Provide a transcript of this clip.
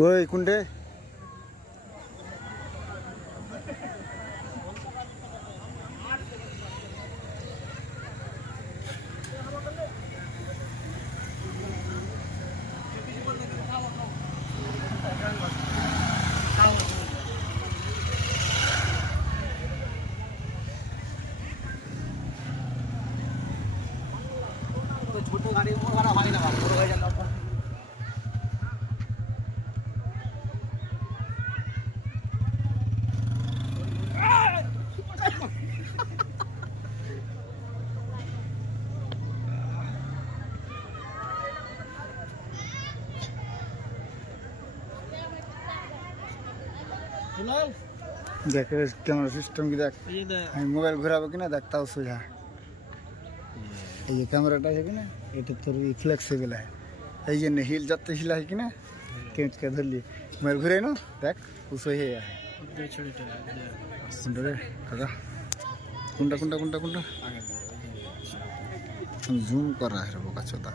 ওই কোনটে छोटो गाड़ी वो गाड़ा भागी ना पूरा हो जाना देख कैमरा सिस्टम की देख मोबाइल घुराबो कि ना देखता सोझा ये कैमराटा है कि ना এটা তোর ফ্লেক্সিবল है এই যে হিল যত হিলা है कि ना কেচ কে ধরলি মোবাইল ঘুরে না দেখ উসো হে है छोटा सुंदर काका कुंडा कुंडा कुंडा कुंडा जूम कर रहा है वो का चौथा